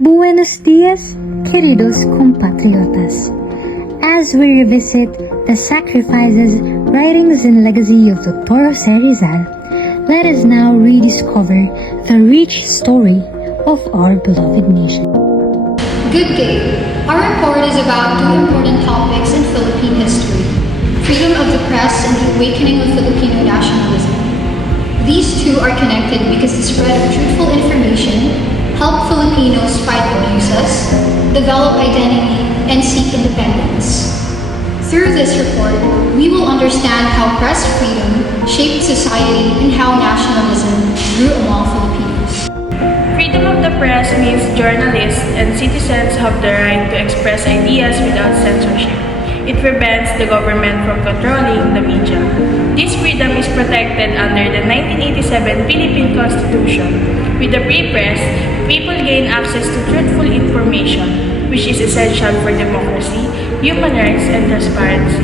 Buenos dias, queridos compatriotas. As we revisit the sacrifices, writings, and legacy of Dr. Jose Rizal, let us now rediscover the rich story of our beloved nation. Good day. Our report is about two important topics in Philippine history: freedom of the press and the awakening of Filipino nationalism. These two are connected because the spread of truthful information helped Filipinos fight abuses, develop identity, and seek independence. Through this report, we will understand how press freedom shaped society and how nationalism grew among Filipinos. Freedom of the press means journalists and citizens have the right to express ideas without censorship. It prevents the government from controlling the media. This freedom is protected under the 1987 Philippine Constitution. With the free press, people gain access to truthful information, which is essential for democracy, human rights, and transparency.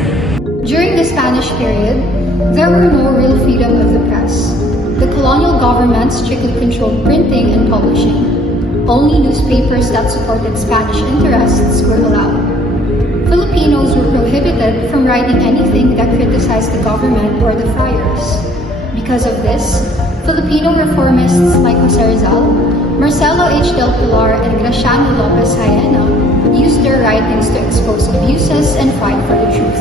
During the Spanish period, there were no real freedom of the press. The colonial government strictly controlled printing and publishing. Only newspapers that supported Spanish interests were allowed. Filipinos were prohibited from writing anything that criticized the government or the friars. Because of this, Filipino reformists like Jose Rizal, Marcelo H. del Pilar, and Graciano Lopez Jaena used their writings to expose abuses and fight for the truth.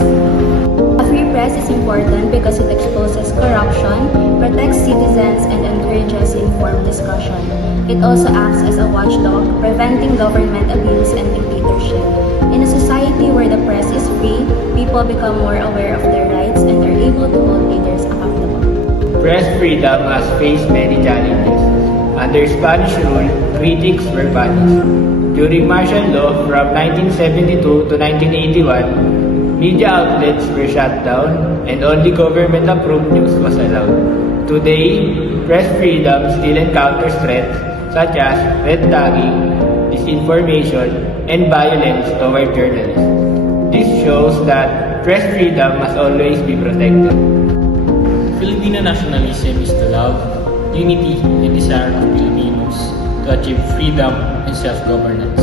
A free press is important because it exposes corruption, protects citizens, and encourages informed discussion. It also acts as a watchdog, preventing government abuse and dictatorship. In a society where the press is free, people become more aware of their rights and are able to hold leaders accountable. Press freedom has faced many challenges. Under Spanish rule, critics were banished. During martial law from 1972 to 1981, media outlets were shut down and only government-approved news was allowed. Today, press freedom still encounters threats such as red tagging, disinformation, and violence toward journalists. This shows that press freedom must always be protected. Filipino nationalism is the love, unity, and desire of Filipinos to achieve freedom and self-governance.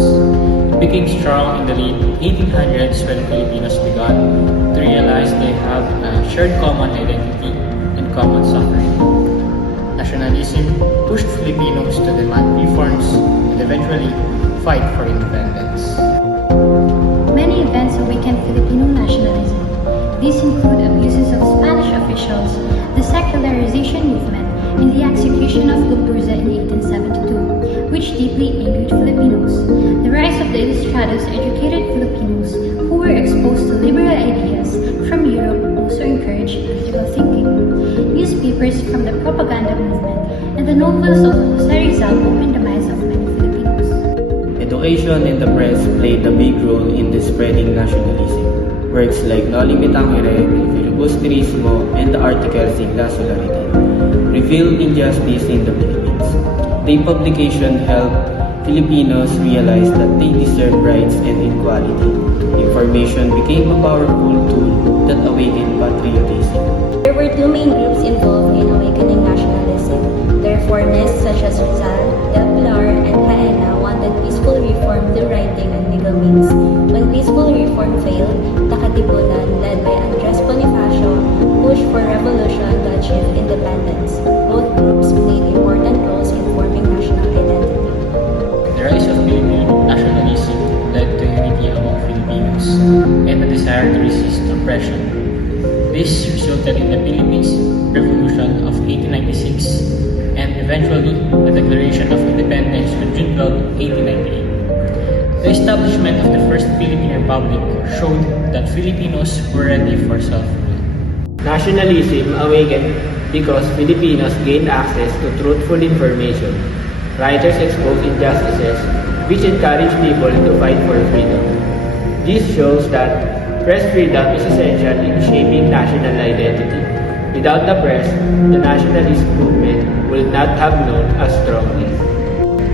It became strong in the late 1800s when Filipinos began to realize they have a shared common identity and common suffering. Nationalism pushed Filipinos to demand reforms and eventually fight for independence. Many events awakened Filipino nationalism. These include abuses of Spanish officials, the secularization movement, and the execution of Lupurza in 1872, which deeply angered Filipinos. The rise of the Ilustrados educated Filipinos who were exposed to liberal ideas from Europe also encouraged critical thinking. Newspapers from the propaganda movement and the novels of Jose Rizal opened the minds of many Filipinos. Education in the press played a big role in the spreading nationalism. Works like No Limitang Ere, El Filibusterismo, and the article Sigla Solidarity revealed injustice in the Philippines. The publication helped Filipinos realize that they deserve rights and equality. Information became a powerful tool that awakened patriotism. There were two main groups involved in awakening nationalism. The reformists such as Rizal, del Pilar, and Jaena wanted peaceful reform through writing and legal means. When peaceful reform failed, the Katipunan, led by Andres Bonifacio, pushed for revolution to achieve independence. Both groups played important roles in forming national identity. The rise of Filipino nationalism led to unity among Filipinos and a desire to resist oppression. This resulted in the Philippines Revolution of 1896 and eventually the Declaration of Independence on June 12, 1898. The establishment of the first Philippine Republic showed that Filipinos were ready for self-rule. Nationalism awakened because Filipinos gained access to truthful information. Writers exposed injustices, which encouraged people to fight for freedom. This shows that press freedom is essential in shaping national identity. Without the press, the nationalist movement will not have known as strongly.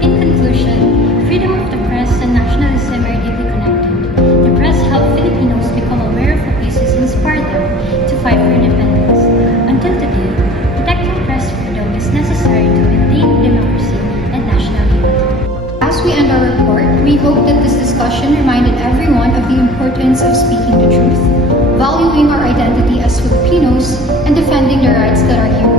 In conclusion, freedom of the press and nationalism are deeply connected. The press helped Filipinos become aware of abuses and inspired them to fight for independence. Until today, protecting press freedom is necessary to maintain democracy and national unity. As we end our report, we hope that this discussion reminded everyone of the importance of speaking the truth, valuing our identity as Filipinos, and defending the rights that are human.